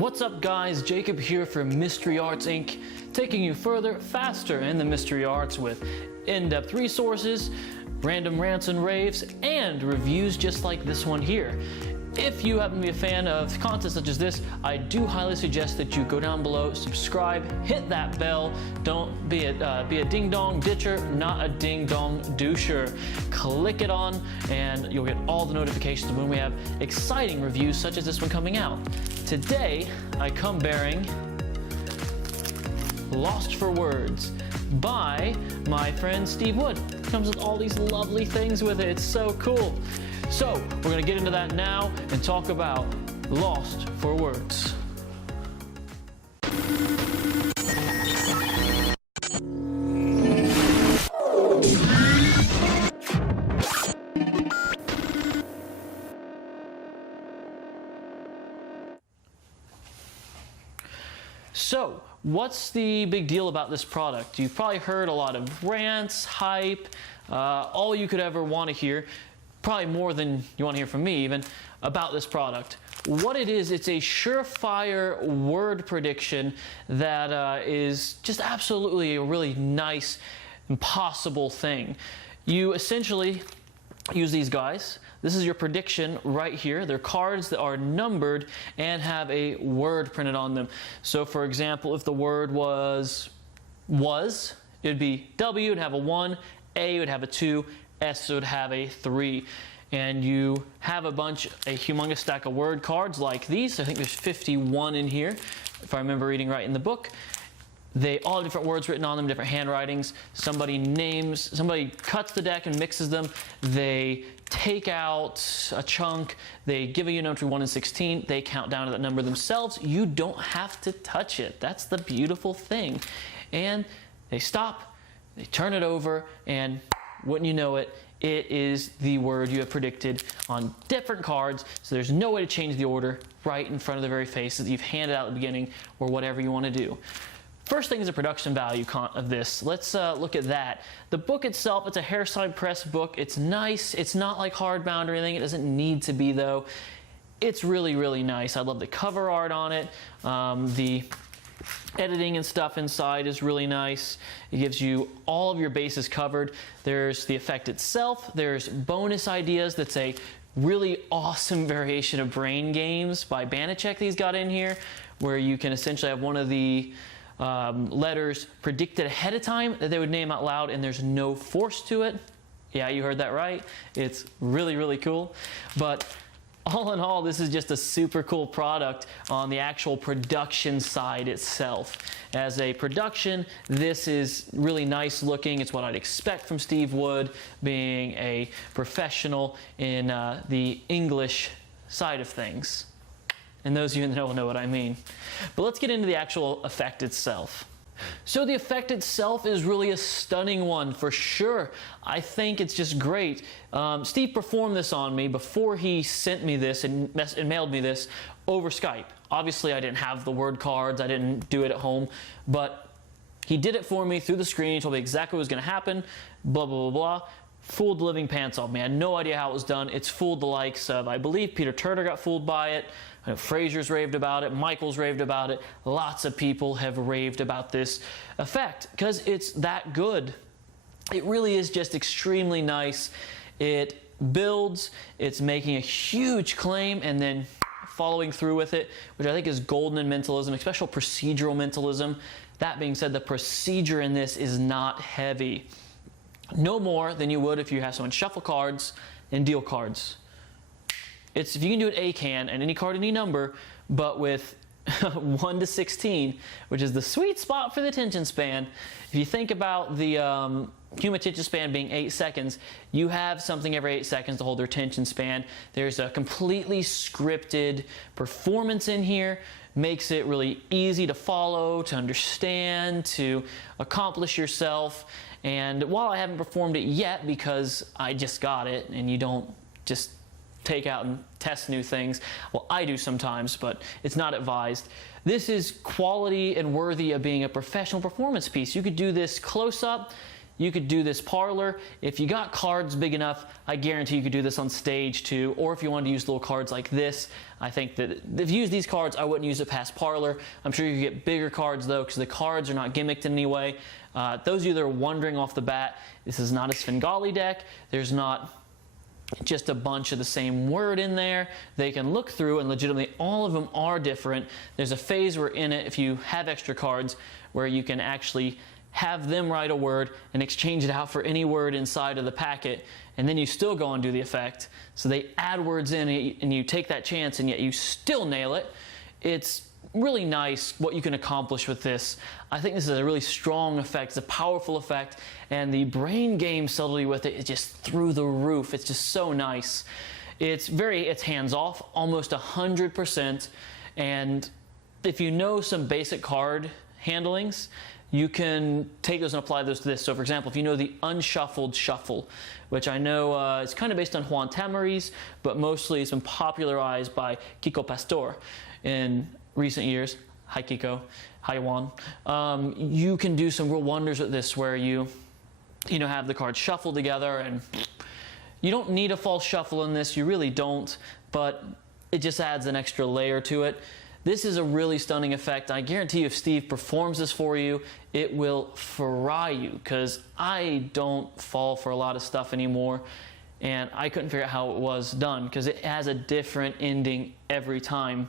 What's up guys, Jacob here from Mystery Arts Inc., taking you further, faster in the mystery arts with in-depth resources, random rants and raves, and reviews just like this one here. If you happen to be a fan of content such as this, I do highly suggest that you go down below, subscribe, hit that bell. Don't be a ding-dong ditcher, not a ding-dong doucher. Click it on and you'll get all the notifications when we have exciting reviews such as this one coming out. Today, I come bearing Lost for Words by my friend Steve Wood. It comes with all these lovely things with it. It's so cool. So, we're going to get into that now and talk about Lost for Words. So, what's the big deal about this product? You've probably heard a lot of rants, hype, all you could ever want to hear. Probably more than you want to hear from me even, about this product. What it is, it's a surefire word prediction that is just absolutely a really nice, impossible thing. You essentially use these guys. This is your prediction right here. They're cards that are numbered and have a word printed on them. So for example, if the word was, it would be W would have a 1, A would have a 2, S would have a 3. And you have a humongous stack of word cards like these. I think there's 51 in here, if I remember reading right in the book. They all have different words written on them, different handwritings. Somebody cuts the deck and mixes them. They take out a chunk. They give you a number between 1 and 16. They count down to that number themselves. You don't have to touch it. That's the beautiful thing. And they stop, they turn it over, and wouldn't you know it, it is the word you have predicted on different cards, so there's no way to change the order right in front of the very face that you've handed out at the beginning or whatever you want to do. First thing is the production value of this. Let's look at that. The book itself, it's a Hairside Press book. It's nice. It's not like hardbound or anything. It doesn't need to be though. It's really, really nice. I love the cover art on it. The editing and stuff inside is really nice. It gives you all of your bases covered. There's the effect itself. There's bonus ideas. That's a really awesome variation of Brain Games by Banachek that he's got in here, where you can essentially have one of the letters predicted ahead of time that they would name out loud, and there's no force to it. Yeah, you heard that right. It's really, really cool. But all in all, this is just a super cool product on the actual production side itself. As a production, this is really nice looking. It's what I'd expect from Steve Wood, being a professional in the English side of things. And those of you that know will know what I mean. But let's get into the actual effect itself. So the effect itself is really a stunning one for sure. I think it's just great. Steve performed this on me before he sent me this and mailed me this over Skype. Obviously I didn't have the word cards, I didn't do it at home, but he did it for me through the screen. He told me exactly what was going to happen, blah, blah, blah, blah. Fooled the living pants off me. I had no idea how it was done. It's fooled the likes of, I believe Peter Turner got fooled by it. Fraser's raved about it, Michael's raved about it. Lots of people have raved about this effect because it's that good. It really is just extremely nice. It builds, it's making a huge claim and then following through with it, which I think is golden in mentalism, especially procedural mentalism. That being said, the procedure in this is not heavy. No more than you would if you have someone shuffle cards and deal cards. It's if you can do it A-can and any card, any number, but with 1 to 16, which is the sweet spot for the attention span. If you think about the human attention span being 8 seconds, you have something every 8 seconds to hold their attention span. There's a completely scripted performance in here. Makes it really easy to follow, to understand, to accomplish yourself. And while I haven't performed it yet because I just got it, and you don't just take out and test new things. Well, I do sometimes, but it's not advised. This is quality and worthy of being a professional performance piece. You could do this close up. You could do this parlor. If you got cards big enough, I guarantee you could do this on stage too. Or if you wanted to use little cards like this, I think that if you use these cards, I wouldn't use it past parlor. I'm sure you could get bigger cards though, because the cards are not gimmicked in any way. Those of you that are wondering off the bat, this is not a Svengali deck. There's not just a bunch of the same word in there. They can look through, and legitimately all of them are different. There's a phase where in it, if you have extra cards, where you can actually have them write a word and exchange it out for any word inside of the packet, and then you still go and do the effect. So they add words in and you take that chance and yet you still nail it. It's really nice what you can accomplish with this. I think this is a really strong effect. It's a powerful effect, and the brain game subtlety with it is just through the roof. It's just so nice. It's hands off, almost 100%, and if you know some basic card handlings, you can take those and apply those to this. So for example, if you know the unshuffled shuffle, which I know is kind of based on Juan Tamariz, but mostly it's been popularized by Kiko Pastor in recent years. Hi Kiko, hi Juan. You can do some real wonders with this where you have the cards shuffled together, and you don't need a false shuffle in this, you really don't, but it just adds an extra layer to it. This is a really stunning effect. I guarantee you if Steve performs this for you, it will fry you, because I don't fall for a lot of stuff anymore, and I couldn't figure out how it was done, because it has a different ending every time,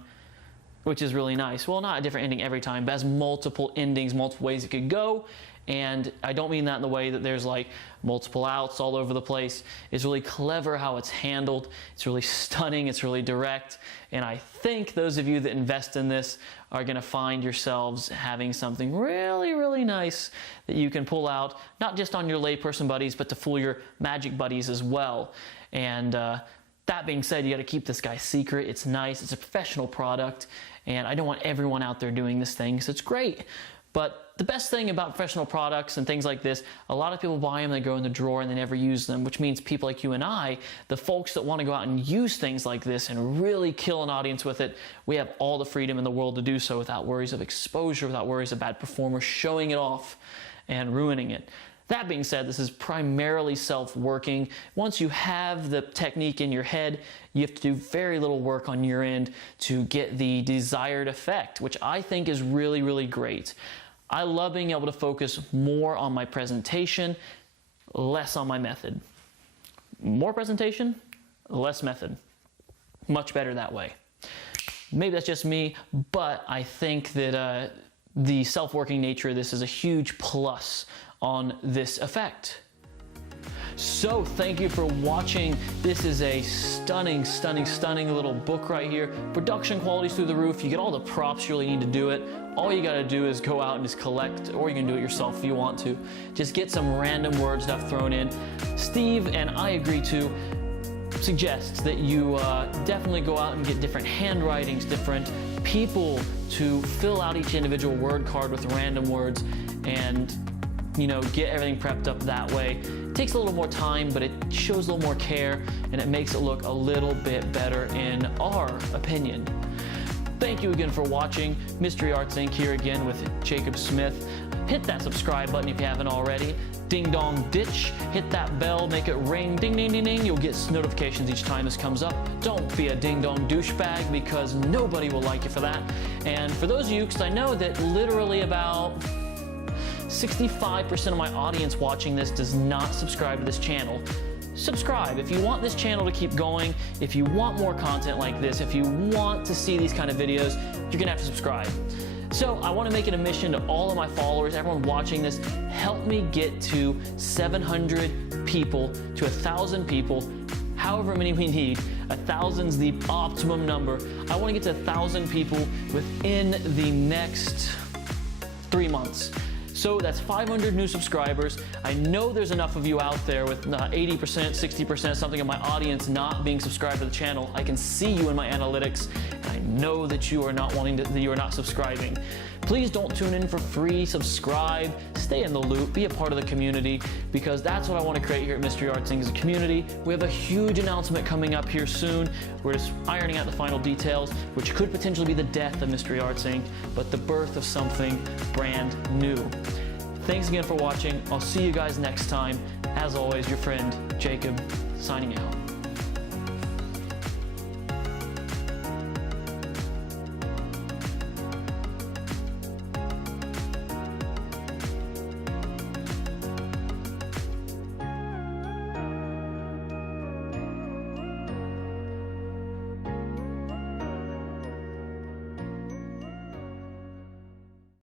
which is really nice. Well, not a different ending every time, but has multiple endings, multiple ways it could go. And I don't mean that in the way that there's like multiple outs all over the place. It's really clever how it's handled. It's really stunning. It's really direct. And I think those of you that invest in this are going to find yourselves having something really, really nice that you can pull out, not just on your layperson buddies, but to fool your magic buddies as well. And that being said, you got to keep this guy secret. It's nice. It's a professional product. And I don't want everyone out there doing this thing, so it's great. But the best thing about professional products and things like this, a lot of people buy them, they go in the drawer and they never use them, which means people like you and I, the folks that want to go out and use things like this and really kill an audience with it, we have all the freedom in the world to do so without worries of exposure, without worries of bad performers showing it off and ruining it. That being said, this is primarily self-working. Once you have the technique in your head, you have to do very little work on your end to get the desired effect, which I think is really, really great. I love being able to focus more on my presentation, less on my method. More presentation, less method. Much better that way. Maybe that's just me, but I think that the self-working nature of this is a huge plus on this effect. So thank you for watching. This is a stunning, stunning, stunning little book right here. Production quality's through the roof. You get all the props you really need to do it. All you gotta do is go out and just collect, or you can do it yourself if you want to. Just get some random word stuff thrown in. Steve, and I agree to, suggests that you definitely go out and get different handwritings, different people to fill out each individual word card with random words, and get everything prepped up that way. It takes a little more time, but it shows a little more care, and it makes it look a little bit better in our opinion. Thank you again for watching. Mystery Arts Inc. here again with Jacob Smith. Hit that subscribe button if you haven't already. Ding dong ditch, hit that bell, make it ring, ding ding ding ding. You'll get notifications each time this comes up. Don't be a ding dong douchebag, because nobody will like you for that. And for those of you, because I know that literally about 65% of my audience watching this does not subscribe to this channel. Subscribe. If you want this channel to keep going, if you want more content like this, if you want to see these kind of videos, you're gonna have to subscribe. So I want to make it a mission to all of my followers, everyone watching this, help me get to 700 people, to 1,000 people, however many we need. 1,000's the optimum number. I want to get to 1,000 people within the next 3 months. So that's 500 new subscribers. I know there's enough of you out there with 80%, 60%, something of my audience not being subscribed to the channel. I can see you in my analytics, and I know that you are not that you are not subscribing. Please don't tune in for free. Subscribe, stay in the loop, be a part of the community, because that's what I want to create here at Mystery Arts Inc. as a community. We have a huge announcement coming up here soon. We're just ironing out the final details, which could potentially be the death of Mystery Arts Inc., but the birth of something brand new. Thanks again for watching. I'll see you guys next time. As always, your friend Jacob signing out.